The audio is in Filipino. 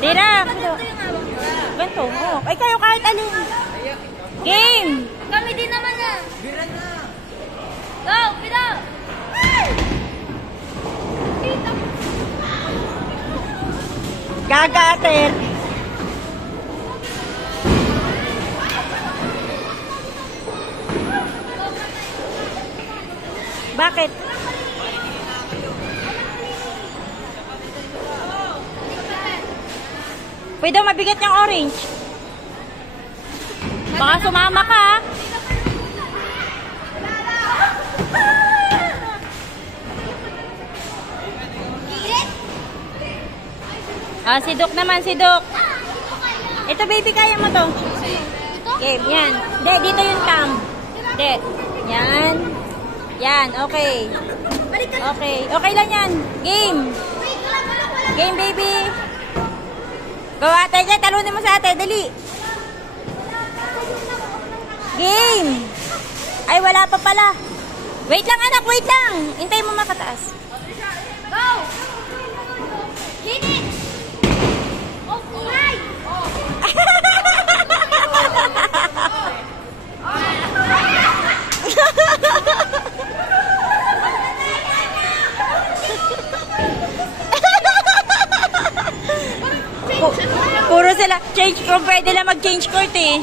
Tira. Ganito. Oh. Ay, kayo kahit alin. Game. Kami din naman na. Go, pila. Gagater. Bakit? Pwede mabigat yung orange. Baka sumama ka. Ah, si Dok naman, si Dok. Ito baby, kaya mo to. Game, yan. Hindi, dito yung cam. Hindi. Yan. Yan, okay. Okay, okay lang yan. Game. Game, baby. Go, ate. Diyan, talunin mo sa ate. Dali. Game. Ay, wala pa pala. Wait lang, anak. Wait lang. Hintay mo makataas. Go. Hit it. Oh, right. Puro sila change kung pwede lang mag-change court eh.